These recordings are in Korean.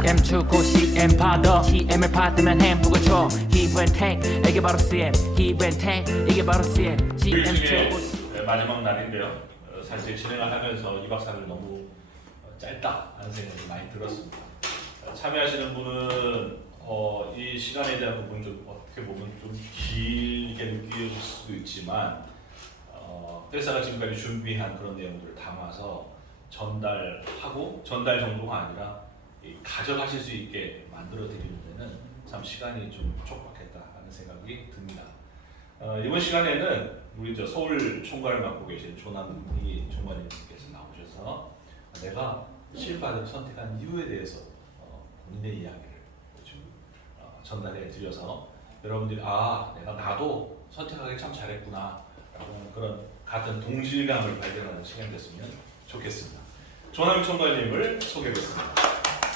CM 추고 CM 받아. CM을 받으면 햄버거 줘. Give and take 이게 바로 CM Give and take 이게 바로 CM CM 추고 네, 마지막 날인데요. 어, 사실 진행을 하면서 2박 3일 너무 어, 짧다 하는 생각이 많이 들었습니다. 어, 참여하시는 분은 어, 이 시간에 대한 부분 좀 어떻게 보면 좀 길게 느껴질 수도 있지만 어, 회사가 지금까지 준비한 그런 내용들을 담아서 전달하고 전달 정도가 아니라 이 가져가실 수 있게 만들어 드리는 데는 참 시간이 좀 촉박했다 하는 생각이 듭니다. 어, 이번 시간에는 우리 저 서울 총괄을 맡고 계신 조남희 총괄님께서 나오셔서 내가 실바를 선택한 이유에 대해서 어, 본인의 이야기를 좀 어, 전달해 드려서 여러분들이 아 내가 나도 선택하기 참 잘했구나 라고 하는 그런 같은 동질감을 발견하는 시간 됐으면 좋겠습니다. 조남희 총괄님을 소개하겠습니다.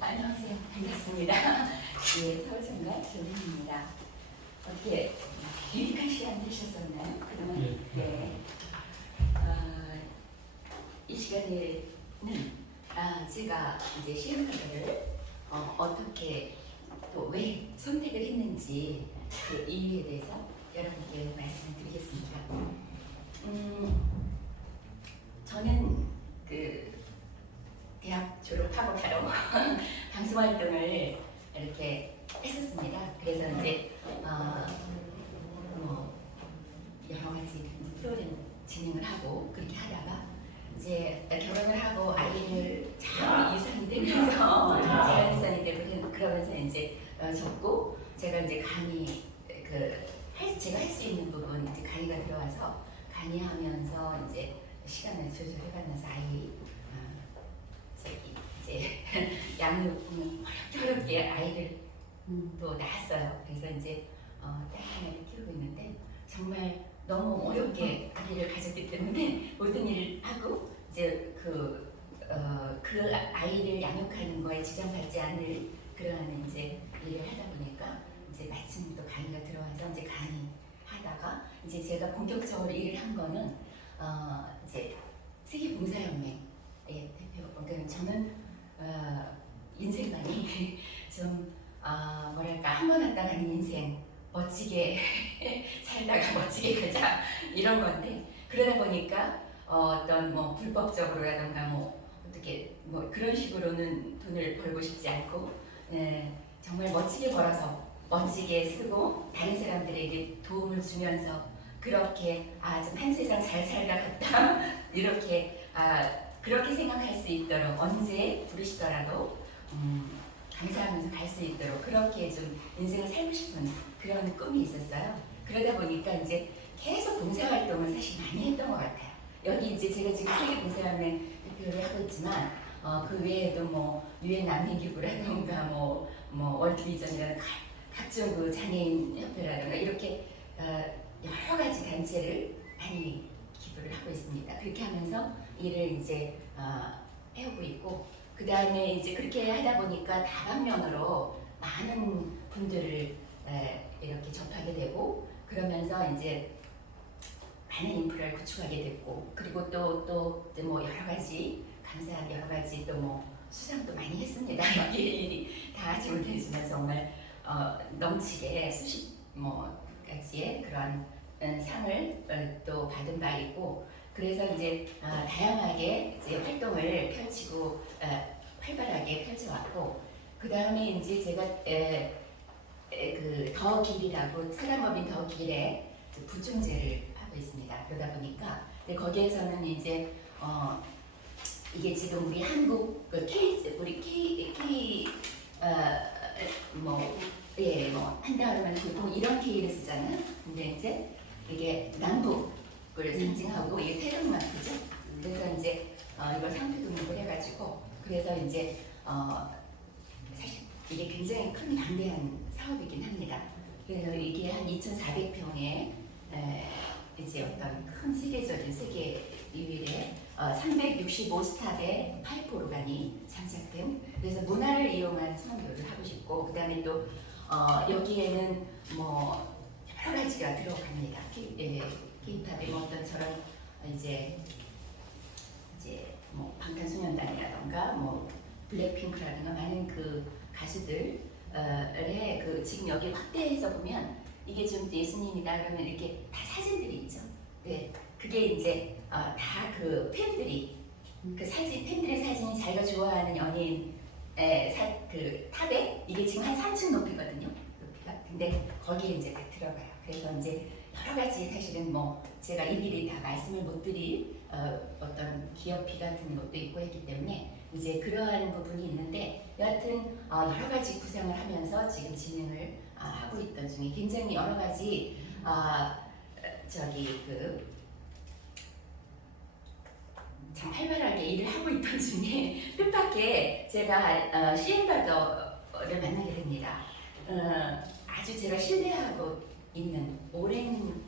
안녕하세요. 반갑습니다. 예, 서울청각 조민입니다. 어떻게 유익한 시간 되셨었나요? 그동안? 네. 어, 이 시간에는 아, 제가 이제 시험카드를 어, 어떻게 또 왜 선택을 했는지 그 이유에 대해서 여러분께 말씀을 드리겠습니다. 음, 저는 그 대학 졸업하고 바로 방송 활동을 이렇게 했었습니다. 그래서 이제 어, 뭐 여러 가지 프로그램 진행을 하고 그렇게 하다가 이제 결혼을 하고 아이를 잘 유산이 되면서 잘 유산이 되고 그러면서 이제 어, 접고 제가 이제 강의 그 할- 제가 할 수 있는 부분 이제 강의가 들어와서 강의하면서 이제 시간을 조절해가면서 아이 어, 저기 이제 양육은 어렵게 어렵게 아이를 음, 또 낳았어요. 그래서 이제 어, 딸 하나를 키우고 있는데 정말 너무 어렵게 아이를 가졌기 때문에 모든 일을 하고 이제 그, 어, 그 아이를 양육하는 거에 지장받지 않을 그러한 이제 일을 하다 보니까 이제 마침 또 강의가 들어와서 이제 강의 하다가 이제 제가 본격적으로 일을 한 거는 어, 이제 세계 봉사연맹 예, 대표. 그러니까 저는 어, 인생관이 좀 아, 뭐랄까 한 번 왔다 가는 인생 멋지게 살다가 멋지게 가자 이런 건데 그러다 보니까 어, 어떤 뭐 불법적으로라든가 뭐 어떻게 뭐 그런 식으로는 돈을 벌고 싶지 않고 네, 정말 멋지게 벌어서 멋지게 쓰고 다른 사람들에게 도움을 주면서 그렇게 아 좀 한 세상 잘 살다 갔다 이렇게 아 그렇게 생각할 수 있도록 언제 부르시더라도 음, 감사하면서 갈 수 있도록 그렇게 좀 인생을 살고 싶은 그런 꿈이 있었어요. 그러다 보니까 이제 계속 봉사 활동을 사실 많이 했던 것 같아요. 여기 이제 제가 지금 세계 봉사연맹 대표를 하고 있지만 어, 그 외에도 뭐 유엔 난민기구라든가 뭐, 뭐 월드비전이라는 각, 각종 그 장애인 협회라든가 이렇게 어, 여러 가지 단체를 많이 기부를 하고 있습니다. 그렇게 하면서 일을 이제 어, 해오고 있고 그 다음에 이제 그렇게 하다 보니까 다방면으로 많은 분들을 에, 이렇게 접하게 되고 그러면서 이제 많은 인프라를 구축하게 됐고 그리고 또 또 뭐 여러 가지 감사한 여러 가지 또 뭐 수상도 많이 했습니다. 여기 다 하지 못했지만 정말 어, 넘치게 수십 뭐 가지의 그런 음, 상을 어, 또 받은 바 있고 그래서 이제 어, 다양하게 이제 활동을 펼치고 어, 활발하게 펼쳐왔고 그 다음에 이제 제가 그더 길이라고 사람법인 더 길에 그 부중제를 하고 있습니다. 그러다 보니까 거기에서는 이제 어 이게 지금 우리 한국 그 K 우리 K K 어뭐 예, 뭐 한다 그러면 보통 이런 K를 쓰잖아요. 근데 이제 이게 남북을 상징하고 이게 태극마크죠. 그래서 이제 어, 이걸 상표 등록을 해가지고 그래서 이제 어, 사실 이게 굉장히 큰 방대한 사업이긴 합니다. 그래서 이게 한 2,400평의 이제 어떤 큰 세계적인 세계 유일의 어, 365스탑의 파이프 오르간이 장착된 그래서 문화를 이용한 선교를 하고 싶고 그 다음에 또 어, 여기에는 뭐 여러 가지가 들어갑니다. 케- 예, 케이팝의 뭐 어떤 것처럼 이제 이제 뭐 방탄소년단이라던가 뭐 블랙핑크라든가 많은 그 가수들의 그 지금 여기 확대해서 보면 이게 좀 예수님이다 그러면 이렇게 다 사진들이 있죠. 네, 그게 이제 다그 팬들이 그 사진 팬들의 사진이 자기가 좋아하는 연예인의 사, 그 탑에 이게 지금 한 3층 높이거든요. 높이가. 근데 거기에 이제 다 들어가요. 그래서 이제 여러 가지 사실은 뭐 제가 일일이 다 말씀을 못 드릴 어, 어떤 기업비 같은 것도 있고 했기 때문에 이제 그러한 부분이 있는데 여하튼 어, 여러 가지 구상을 하면서 지금 진행을 아, 하고 있던 중에 굉장히 여러 가지 아, 저기 그 참 활발하게 일을 하고 있던 중에 뜻밖의 제가 어, 시행가더를 만나게 됩니다. 어, 아주 제가 신뢰하고 있는 오랜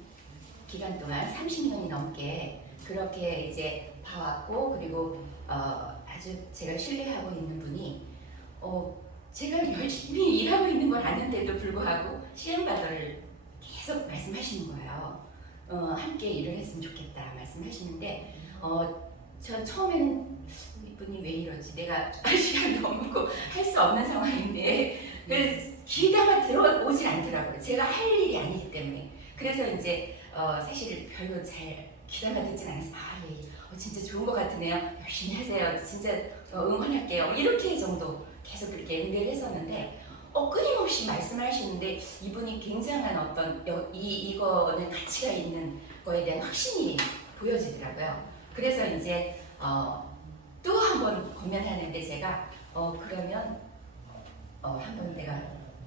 기간 동안 30년이 넘게 그렇게 이제 봐왔고 그리고 어, 아주 제가 신뢰하고 있는 분이 어, 제가 열심히 일하고 있는 걸 아는데도 불구하고 시행가더를 계속 말씀하시는 거예요. 어, 함께 일을 했으면 좋겠다 말씀하시는데 어, 전 처음에는 이분이 왜 이러지? 내가 시간 넘고 할 수 없는 상황인데 그래서 기다가 들어오질 않더라고요. 제가 할 일이 아니기 때문에. 그래서 이제 어, 사실 별로 잘 기다가 듣진 않아서 아, 예, 어, 진짜 좋은 것 같으네요. 열심히 하세요. 진짜 어, 응원할게요. 이렇게 정도 계속 그렇게 응대를 했었는데 어, 끊임없이 말씀하시는데 이분이 굉장한 어떤 여, 이, 이거는 가치가 있는 거에 대한 확신이 보여지더라고요. 그래서 이제 어, 또 한 번 고민하는데 제가 어, 그러면 어, 한번 내가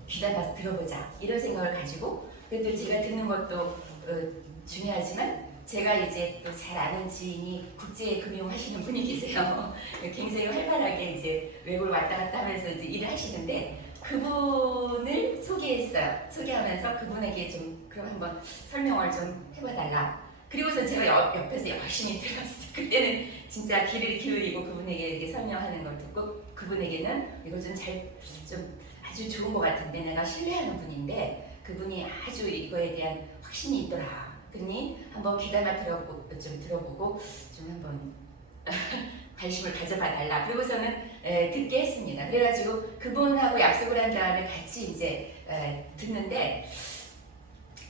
귀담아서 들어보자 이런 생각을 가지고 그래도 제가 듣는 것도 어, 중요하지만 제가 이제 또 잘 아는 지인이 국제 금융 하시는 분이 계세요. 굉장히 활발하게 이제 외국을 왔다 갔다 하면서 이제 일을 하시는데 그분을 소개했어요. 소개하면서 그분에게 좀 그럼 한번 설명을 좀 해봐달라. 그리고서 제가 옆, 옆에서 열심히 들었어요. 그때는 진짜 귀를 기울이고 그분에게 설명하는 걸 듣고 그분에게는 이거 좀 잘 좀 아주 좋은 것 같은데 내가 신뢰하는 분인데 그분이 아주 이거에 대한 확신이 있더라. 그러니 한번 귀담아 들어보, 좀 들어보고 좀 한번 관심을 가져봐 달라. 그리고서는 에, 듣게 했습니다. 그래가지고 그분하고 약속을 한 다음에 같이 이제 에, 듣는데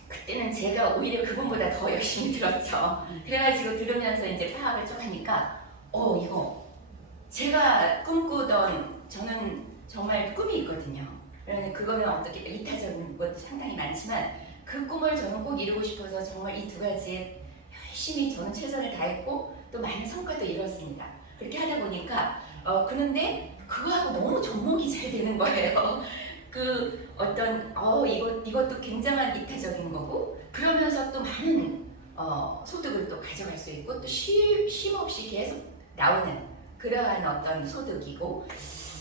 그때는 제가 오히려 그분보다 더 열심히 들었죠. 그래가지고 들으면서 이제 파악을 좀 하니까 어 이거 제가 꿈꾸던 저는 정말 꿈이 있거든요. 그거는 어떻게 이타적인 것도 상당히 많지만 그 꿈을 저는 꼭 이루고 싶어서 정말 이 두 가지에 열심히 저는 최선을 다했고 또 많은 성과도 이뤘습니다. 그렇게 하다 보니까 어 그런데 그거하고 너무 접목이 잘 되는 거예요. 그 어떤 어 이것 이것도 굉장한 이타적인 거고 그러면서 또 많은 어 소득을 또 가져갈 수 있고 또 쉼, 쉼 없이 계속 나오는 그러한 어떤 소득이고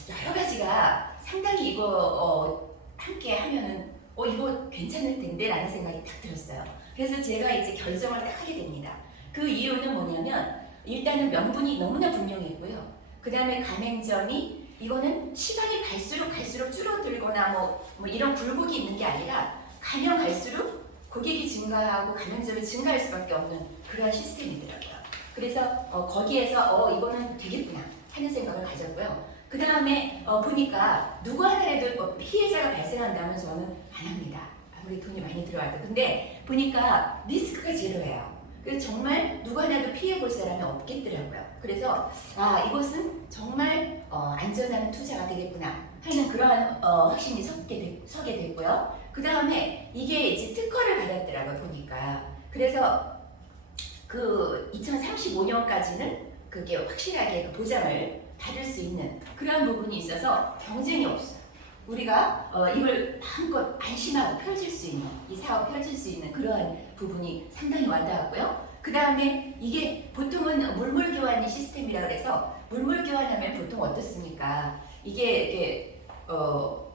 여러 가지가 상당히 이거 어, 함께 하면은 어 이거 괜찮을 텐데 라는 생각이 딱 들었어요. 그래서 제가 이제 결정을 딱 하게 됩니다. 그 이유는 뭐냐면 일단은 명분이 너무나 분명했고요. 그 다음에 가맹점이 이거는 시간이 갈수록 갈수록 줄어들거나 뭐, 뭐 이런 굴곡이 있는 게 아니라 가면 갈수록 고객이 증가하고 가맹점이 증가할 수밖에 없는 그러한 시스템이더라고요. 그래서 어, 거기에서 어 이거는 되겠구나 하는 생각을 가졌고요. 그 다음에 어, 보니까 누구 하나라도 뭐 피해자가 발생한다면 저는 안 합니다. 아무리 돈이 많이 들어와도. 근데 보니까 리스크가 제로예요. 그래서 정말 누구 하나도 피해 볼 사람이 없겠더라고요. 그래서 아 이것은 정말 어, 안전한 투자가 되겠구나 하는 그러한 어, 확신이 되, 서게 됐고요. 그 다음에 이게 이제 특허를 받았더라고요 보니까. 그래서 그 2035년까지는 그게 확실하게 그 보장을 받을 수 있는 그러한 부분이 있어서 경쟁이 없어요. 우리가 어, 이걸 마음껏 안심하고 펼칠 수 있는 이 사업 펼칠 수 있는 그러한 부분이 상당히 와닿았고요. 그 다음에 이게 보통은 물물 교환 시스템이라 그래서 물물 교환하면 보통 어떻습니까? 이게 이게 어,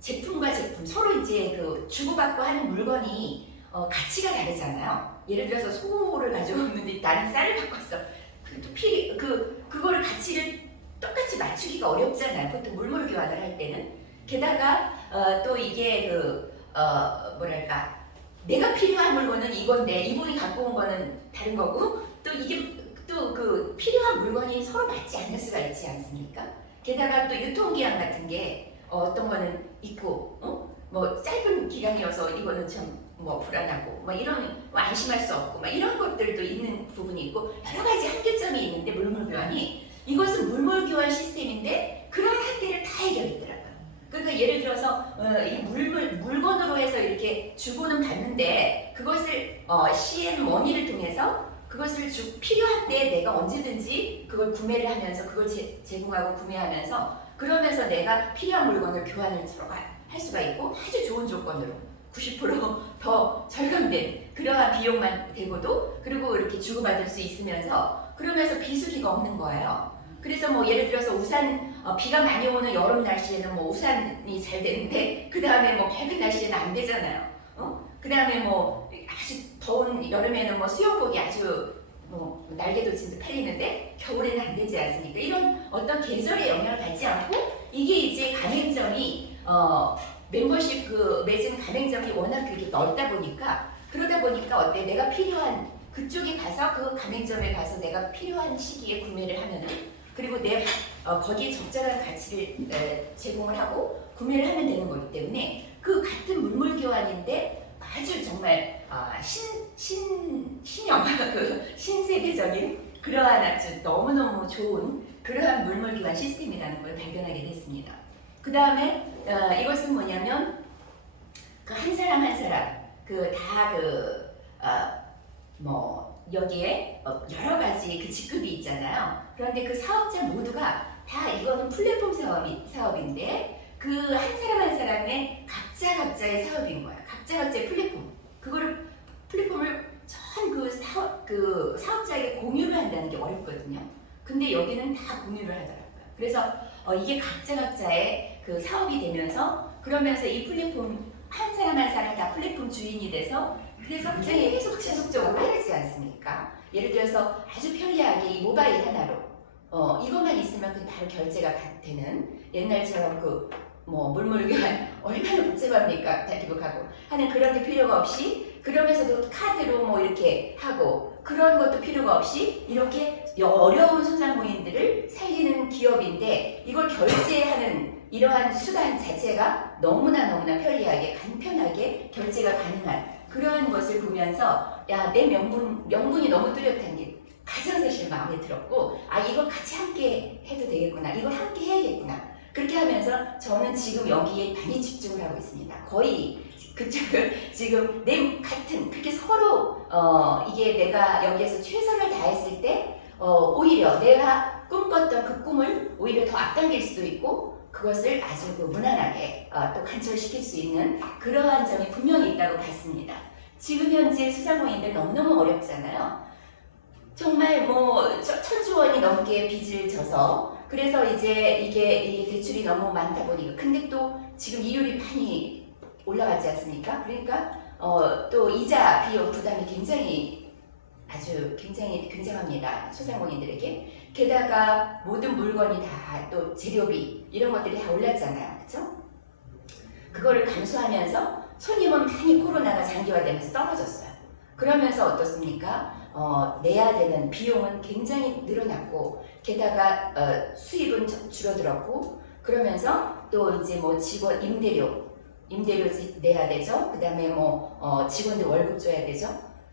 제품과 제품 서로 이제 그 주고받고 하는 물건이 어, 가치가 다르잖아요. 예를 들어서 소를 가지고 오는데 나는 쌀을 바꿨어. 그또 피, 그 그거를 가치를 똑같이 맞추기가 어렵잖아요. 보통 물물 교환을 할 때는. 게다가 어, 또 이게 그 어, 뭐랄까 내가 필요한 물건은 이건데 이분이 갖고 온 거는 다른 거고 또 이게 또 그 필요한 물건이 서로 맞지 않을 수가 있지 않습니까? 게다가 또 유통기한 같은 게 어, 어떤 거는 있고 어? 뭐 짧은 기간이어서 이거는 참 뭐 불안하고 뭐 이런 뭐 안심할 수 없고 막 이런 것들도 있는 부분이 있고 여러 가지 한계점이 있는데 물물교환이 이것은 물물교환 시스템인데 그런 한계를 다 해결했더라고요. 그러니까 예를 들어서 어, 이 물물 물건으로 해서 이렇게 주고는 받는데 그것을 어, CM 머니를 통해서 그것을 주, 필요한 때 내가 언제든지 그걸 구매를 하면서 그걸 제, 제공하고 구매하면서 그러면서 내가 필요한 물건을 교환을 들어가 할 수가 있고 아주 좋은 조건으로 90%더 절감된 그러한 비용만 되고도 그리고 이렇게 주고받을 수 있으면서 그러면서 비수기가 없는 거예요. 그래서 뭐 예를 들어서 우산 어, 비가 많이 오는 여름 날씨에는 뭐 우산이 잘 되는데 그 다음에 뭐 밝은 날씨에는 안 되잖아요. 어? 그 다음에 뭐 아주 더운 여름에는 뭐 수영복이 아주 뭐 날개도 진짜 팔리는데 겨울에는 안 되지 않습니까? 이런 어떤 계절의 영향을 받지 않고 이게 이제 가맹점이 어 멤버십 그 맺은 가맹점이 워낙 그렇게 넓다 보니까 그러다 보니까 어때 내가 필요한 그쪽에 가서 그 가맹점에 가서 내가 필요한 시기에 구매를 하면은 그리고 내 어, 거기에 적절한 가치를 에, 제공을 하고 구매를 하면 되는 거기 때문에 그 같은 물물 교환인데 아주 정말 아, 신, 신, 신형, 그 신세계적인 그러한 아주 너무너무 좋은 그러한 물물 교환 시스템이라는 걸 발견하게 됐습니다. 그 다음에 어, 이것은 뭐냐면 그 한 사람 한 사람 그 다그 어, 뭐 여기에 어, 여러 가지 그 직급이 있잖아요. 그런데 그 사업자 모두가 다 이거는 플랫폼 사업이 사업인데 그 한 사람 한 사람의 각자 각자의 사업인 거야. 각자 각자의 플랫폼. 그거를 플랫폼을 전그 사업 그 사업자에게 공유를 한다는 게 어렵거든요. 근데 여기는 다 공유를 하더라고요. 그래서 어, 이게 각자 각자의 그 사업이 되면서 그러면서 이 플랫폼 한 사람 한 사람 다 플랫폼 주인이 돼서 그래서 굉장히 계속 지속적으로 빠르지 않습니까? 예를 들어서 아주 편리하게 이 모바일 하나로 어, 이것만 있으면 그 바로 결제가 가- 되는 옛날처럼 그 뭐 물물교환 얼마나 복잡합니까? 다 기록하고 하는 그런 게 필요가 없이 그러면서도 카드로 뭐 이렇게 하고 그런 것도 필요가 없이 이렇게 어려운 소상공인들을 살리는 기업인데 이걸 결제하는 이러한 수단 자체가 너무나 너무나 편리하게 간편하게 결제가 가능한 그러한 것을 보면서 야 내 명분 명분이 너무 뚜렷한 게 가장 사실 마음에 들었고 아 이걸 같이 함께 해도 되겠구나 이걸 함께 해야겠구나 그렇게 하면서 저는 지금 여기에 많이 집중을 하고 있습니다 거의 그쪽을 지금 내 같은 그렇게 서로 어 이게 내가 여기에서 최선을 다했을 때 어, 오히려 내가 꿈꿨던 그 꿈을 오히려 더 앞당길 수도 있고 그것을 아주 그 무난하게 어, 또 관철시킬 수 있는 그러한 점이 분명히 있다고 봤습니다. 지금 현재 수상공인들 너무너무 어렵잖아요. 정말 뭐 저- 천조 원이 넘게 빚을 져서 그래서 이제 이게 이 대출이 너무 많다 보니까 근데 또 지금 이율이 많이 올라갔지 않습니까? 그러니까 어, 또 이자 비용 부담이 굉장히 아주 굉장히 굉장합니다. 소상공인들에게. 게다가 모든 물건이 다 또 재료비 이런 것들이 다 올랐잖아요. 그렇죠? 그거를 감수하면서 손님은 많이 코로나가 장기화되면서 떨어졌어요. 그러면서 어떻습니까? 어, 내야 되는 비용은 굉장히 늘어났고 게다가 어, 수입은 저- 줄어들었고 그러면서 또 이제 뭐 직원 임대료 임대료 지- 내야 되죠. 그 다음에 뭐 어, 직원들 월급 줘야 되죠.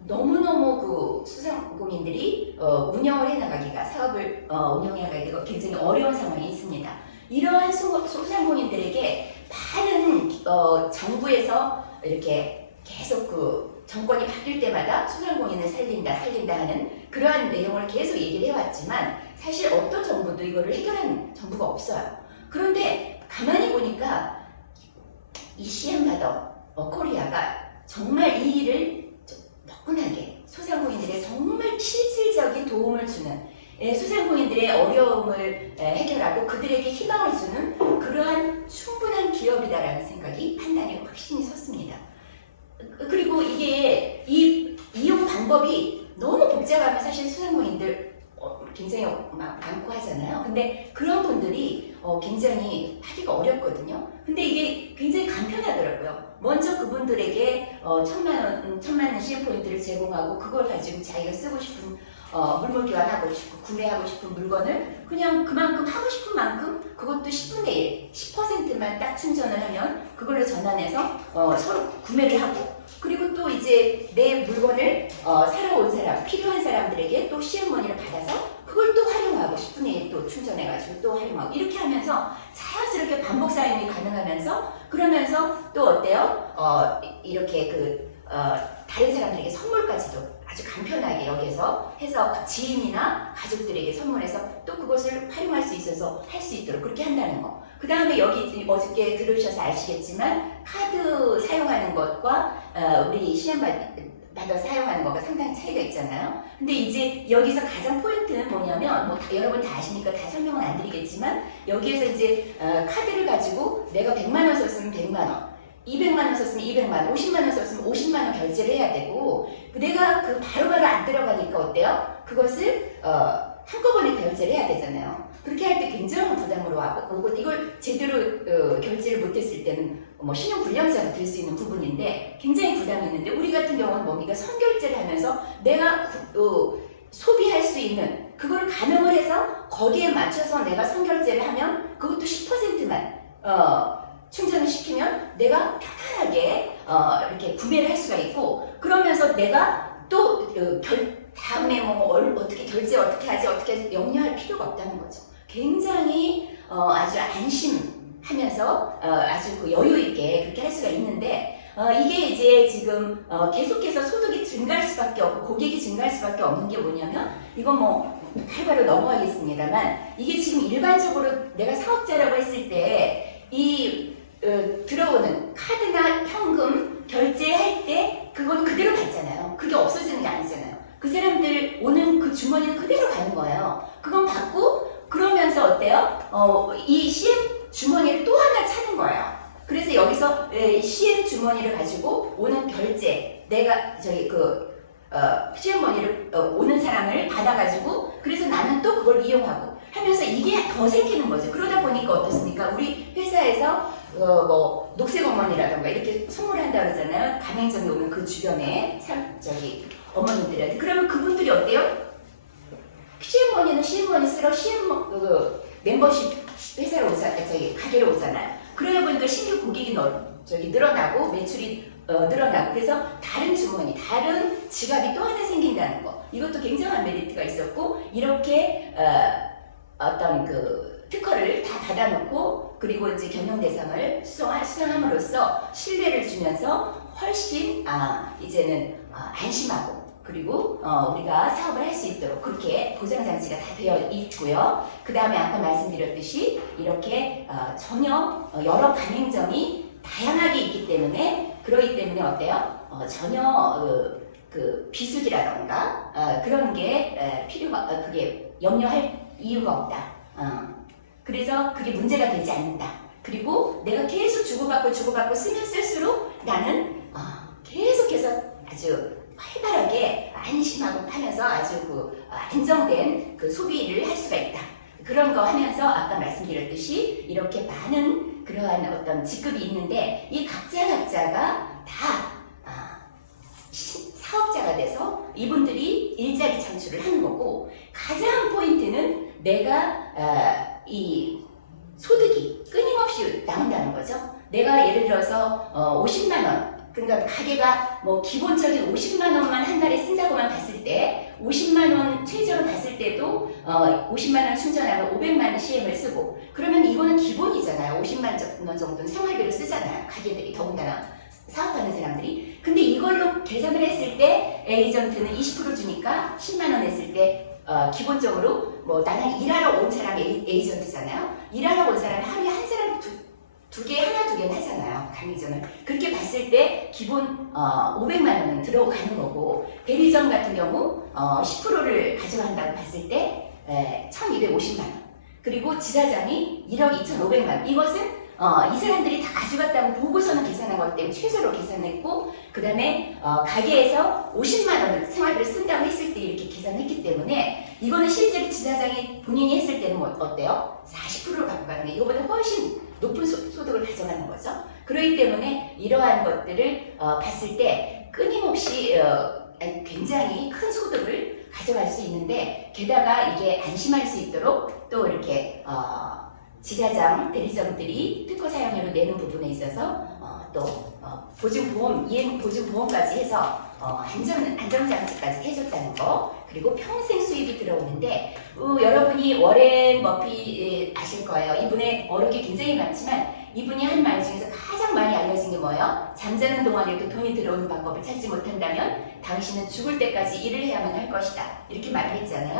너무너무 그 수상공인들이 어, 운영을 해나가기가 사업을 어, 운영해나가기가 굉장히 어려운 상황이 있습니다. 이러한 소, 소상공인들에게 많은 어, 정부에서 이렇게 계속 그 정권이 바뀔 때마다 소상공인을 살린다 살린다 하는 그러한 내용을 계속 얘기를 해왔지만 사실 어떤 정부도 이거를 해결한 정부가 없어요. 그런데 가만히 보니까 이 CM 바더 어, 코리아가 정말 이 일을 좀 너끈하게 소상공인들의 정말 실질적인 도움을 주는 예, 소상공인들의 어려움을 예, 해결하고 그들에게 희망을 주는 그러한 충분한 기업이다라는 생각이 판단이 확신이 섰습니다. 그리고 이게 이 이용 방법이 너무 복잡하면 사실 소상공인들 어, 굉장히 막 많고 하잖아요. 근데 그런 분들이 어, 굉장히 하기가 어렵거든요. 근데 이게 굉장히 간편하더라고요. 먼저 그분들에게 어, 천만 원, 음, 천만 원 시험 포인트를 제공하고 그걸 가지고 자기가 쓰고 싶은 어, 물물 교환하고 싶고 구매하고 싶은 물건을 그냥 그만큼 하고 싶은 만큼 그것도 10분의 1, 10%만 딱 충전을 하면 그걸로 전환해서 어, 서로 구매를 하고 그리고 또 이제 내 물건을 어, 사러 온 사람, 필요한 사람들에게 또 시음머니를 받아서 그걸 또 활용하고 10분의 1또 충전해가지고 또 활용하고 이렇게 하면서 자연스럽게 반복 사용이 가능하면서 그러면서 또 어때요? 어, 이- 이렇게 그 어, 다른 사람들에게 선물까지도 아주 간편하게 여기서 해서 지인이나 가족들에게 선물해서 또 그것을 활용할 수 있어서 할 수 있도록 그렇게 한다는 거. 그 다음에 여기 어저께 들으셔서 아시겠지만 카드 사용하는 것과 어, 우리 시험 받- 받아 사용하는 거가 상당히 차이가 있잖아요. 근데 이제 여기서 가장 포인트는 뭐냐면 뭐 다- 여러분 다 아시니까 다 설명은 안 드리겠지만 여기에서 이제 어, 카드를 가지고 내가 100만 원 썼으면 100만 원 200만 원 썼으면 200만 원, 50만 원 썼으면 50만 원 결제를 해야 되고 그 내가 그 바로바로 안 들어가니까 어때요? 그것을 어, 한꺼번에 결제를 해야 되잖아요. 그렇게 할 때 굉장한 부담으로 와고 이걸 제대로 어, 결제를 못했을 때는 뭐 신용 불량자가 될 수 있는 부분인데 굉장히 부담이 있는데 우리 같은 경우는 뭡니까 선결제를 하면서 내가 구- 어, 소비할 수 있는 그걸 가능을 해서 거기에 맞춰서 내가 선결제를 하면 그것도 10%만 어, 충전을 시키면 내가 편안하게 어, 이렇게 구매를 할 수가 있고 그러면서 내가 또 어, 결, 다음에 뭐 얼- 어떻게 결제 어떻게 하지 어떻게 하지 염려할 필요가 없다는 거죠. 굉장히 어, 아주 안심하면서 어, 아주 그 여유 있게 그렇게 할 수가 있는데 어, 이게 이제 지금 어, 계속해서 소득이 증가할 수밖에 없고 고객이 증가할 수밖에 없는 게 뭐냐면 이건 뭐 활발로 넘어가겠습니다만 이게 지금 일반적으로 내가 사업자라고 했을 때이 어, 들어오는 카드나 현금 결제할 때 그건 그대로 받잖아요. 그게 없어지는 게 아니잖아요. 그 사람들 오는 그 주머니는 그대로 가는 거예요. 그건 받고 그러면서 어때요? 어, 이 CM 주머니를 또 하나 찾는 거예요. 그래서 여기서 에, CM 주머니를 가지고 오는 결제 내가 저기 그 어, CM머니를 어, 오는 사람을 받아가지고 그래서 나는 또 그걸 이용하고 하면서 이게 더 생기는 거죠. 그러다 보니까 어떻습니까? 우리 회사에서 어, 뭐 녹색 어머니라던가 이렇게 선물한다 그러잖아요. 가맹점에 오는 그 주변에 참 저기 어머님들한테 그러면 그분들이 어때요? CM머니는 CM머니 쓰러 CM 그 멤버십 회사로 오자 저기 가게로 오잖아요. 그러다 보니까 신규 고객이 너, 저기 늘어나고 매출이 어, 늘어나고 그래서 다른 주머니, 다른 지갑이 또 하나 생긴다는 거. 이것도 굉장한 메리트가 있었고 이렇게 어, 어떤 그 특허를 다 받아놓고 그리고 이제 경영 대상을 수상, 수상함으로써 신뢰를 주면서 훨씬 아 이제는 어, 안심하고 그리고 어, 우리가 사업을 할 수 있도록 그렇게 보장 장치가 다 되어 있고요. 그 다음에 아까 말씀드렸듯이 이렇게 어, 전혀 어, 여러 가맹점이 다양하게 있기 때문에 그러기 때문에 어때요? 어, 전혀 어, 그 비수기라던가 어, 그런 게 에, 필요가 어, 그게 염려할 이유가 없다. 어. 그래서 그게 문제가 되지 않는다. 그리고 내가 계속 주고받고 주고받고 쓰면 쓸수록 나는 어, 계속해서 아주 활발하게 안심하고 하면서 아주 그 어, 안정된 그 소비를 할 수가 있다. 그런 거 하면서 아까 말씀드렸듯이 이렇게 많은 그러한 어떤 직급이 있는데 이 각자 각자가 다 아, 시- 사업자가 돼서 이분들이 일자리 창출을 하는 거고 가장 포인트는 내가 아, 이 소득이 끊임없이 나온다는 거죠. 내가 예를 들어서 어, 50만 원 그러니까 가게가 뭐 기본적인 50만 원만 한 달에 쓴다고만 봤을 때 50만 원 최저로 봤을 때도 어, 50만 원 충전하고 500만 원 CM을 쓰고 그러면 이거는 기본이잖아요. 50만 원 정도는 생활비로 쓰잖아요. 가게들이 더군다나 사업하는 사람들이. 근데 이걸로 계산을 했을 때 에이전트는 20% 주니까 10만 원 했을 때 어, 기본적으로 뭐 나는 일하러 온 사람 에이, 에이전트잖아요. 일하러 온 사람이 하루에 한 사람 두, 두 개, 하나 두 개는 하잖아요. 가맹점을. 그렇게 봤을 때 기본 어, 500만 원은 들어가는 거고 대리점 같은 경우 어, 10%를 가져간다고 봤을 때 에, 1250만 원. 그리고 지사장이 1억 2,500만 원. 이것은 어, 이 사람들이 다 가져갔다고 보고서는 계산한 것 때문에 최저로 계산했고 그 다음에 어, 가게에서 50만 원을 생활비를 쓴다고 했을 때 이렇게 계산했기 때문에 이거는 실제로 지사장이 본인이 했을 때는 뭐 어때요? 40%를 갖고 가는 게 이거보다 훨씬 높은 소, 소득을 가져가는 거죠. 그렇기 때문에 이러한 것들을 어, 봤을 때 끊임없이 어, 굉장히 큰 소득을 가져갈 수 있는데 게다가 이게 안심할 수 있도록 또 이렇게 어, 지사장 대리점들이 특허 사용료를 내는 부분에 있어서 어, 또 어, 보증보험 이행 보증보험까지 해서 어, 안전 안전장치까지 해줬다는 거 그리고 평생 수입이 들어오는데 어, 여러분이 워렌 예, 아실 거예요. 이분의 어록이 굉장히 많지만 이분이 한 말 중에서 가장 많이 알려진 게 뭐예요? 잠자는 동안에도 돈이 들어오는 방법을 찾지 못한다면 당신은 죽을 때까지 일을 해야만 할 것이다. 이렇게 말을 했잖아요.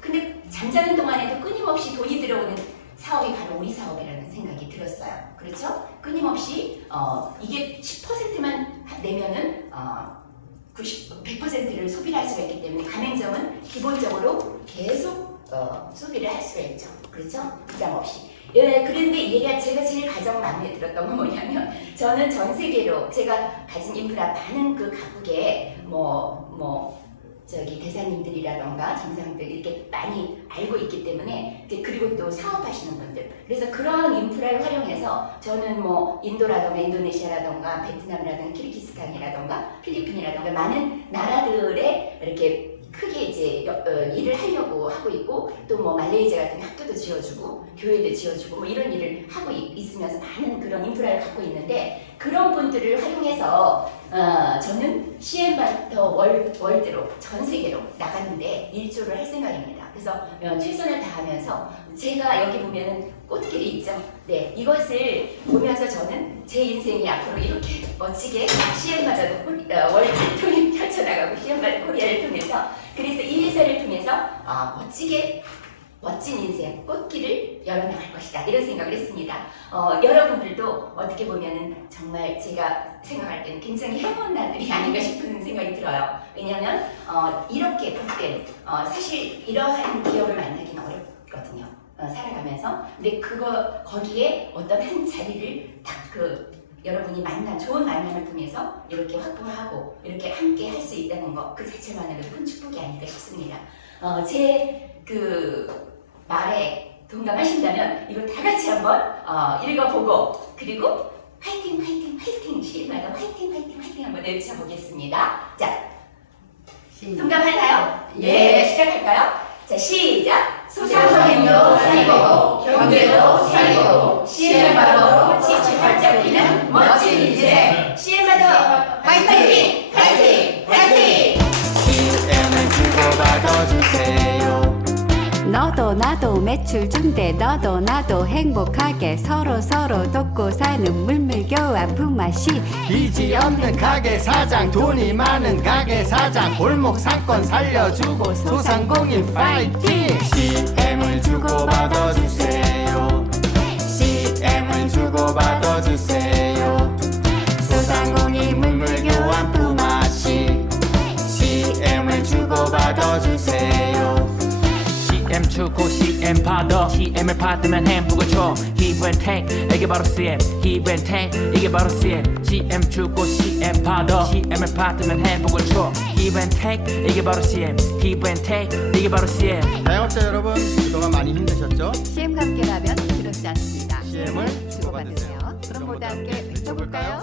근데 잠자는 동안에도 끊임없이 돈이 들어오는 사업이 바로 우리 사업이라는 생각이 들었어요. 그렇죠? 끊임없이 어, 이게 10%만 내면은 어, 90, 100%를 소비를 할 수가 있기 때문에 가맹점은 기본적으로 계속 어, 소비를 할 수가 있죠. 그렇죠? 부담 없이. 예, 그런데 얘가 제가 제일 가장 마음에 들었던 건 뭐냐면 저는 전 세계로 제가 가진 인프라 많은 그 각국에 뭐, 뭐, 저기 대사님들이라던가 정상들 이렇게 많이 알고 있기 때문에 그리고 또 사업하시는 분들. 그래서 그런 인프라를 활용해서 저는 뭐 인도라던가 인도네시아라던가 베트남이라던가 키르기스탄이라던가 필리핀이라던가 많은 나라들에 이렇게 크게 이제 여- 어, 일을 하려고 하고 있고 또 뭐 말레이시아 같은 학교도 지어주고 교회도 지어주고 뭐 이런 일을 하고 이- 있으면서 많은 그런 인프라를 갖고 있는데 그런 분들을 활용해서 어, 저는 CM바터 월, 월드로 전 세계로 나가는데 일조를 할 생각입니다. 그래서 어, 최선을 다하면서 제가 여기 보면은 꽃길이 있죠. 네, 이것을 보면서 저는 제 인생이 앞으로 이렇게 멋지게 CM바다도 어, 월드를 펼쳐나가고 CM바다 코리아를 통해서 그래서 이 회사를 통해서 아, 멋지게 멋진 인생 꽃길을 열어나갈 것이다 이런 생각을 했습니다. 어, 여러분들도 어떻게 보면은 정말 제가 생각할 때는 굉장히 행운 날들이 아닌가 싶은 생각이 들어요. 왜냐하면 어, 이렇게 복된 어, 사실 이러한 기업을 만나기는 어렵거든요. 어, 살아가면서 근데 그거 거기에 어떤 한 자리를 딱 그 여러분이 만남 좋은 만남을 통해서 이렇게 확보하고 이렇게 함께 할 수 있다는 것그 자체만으로도 큰 축복이 아닐까 싶습니다. 어, 제그 말에 동감하신다면 이거 다 같이 한번 어, 읽어보고 그리고 화이팅 화이팅 화이팅 시마다 화이팅 화이팅 화이팅 한번 외쳐 보겠습니다. 자 동감하나요? 예 시작할까요? 자 시작 소상공인도 살리고 경제도 살리고 CM바로 지출 잡히는 멋진 인생. CM바도 화이팅! 화이팅! 화이팅! CM을 주고받아 주세요 너도 나도 매출 중대. 너도 나도 행복하게 서로 서로 돕고 사는 물물 교환 품맛이. 빚이 없는 가게 사장 돈이 많은 가게 사장. 골목 상권 살려주고 소상공인 파이팅. CM을 주고받아 주세요. CM을 주고받아 주세요. 소상공인 물물 교환 품앗이. CM을 주고받아 주세요 CM 주고 CM 받아. CM을 받으면 행복을 줘. Take 이게 바로 CM take 이게 바로 CM CM 주고 CM 받아. CM을 받으면 행복을 줘. Take 이게 바로 CM take 이게 바로 CM 자영업자 여러분 그동안 많이 힘드셨죠? CM과 함께라면 두렵지 않습니다. CM을 주고받으세요. 그럼 모두 함께 외쳐볼까요?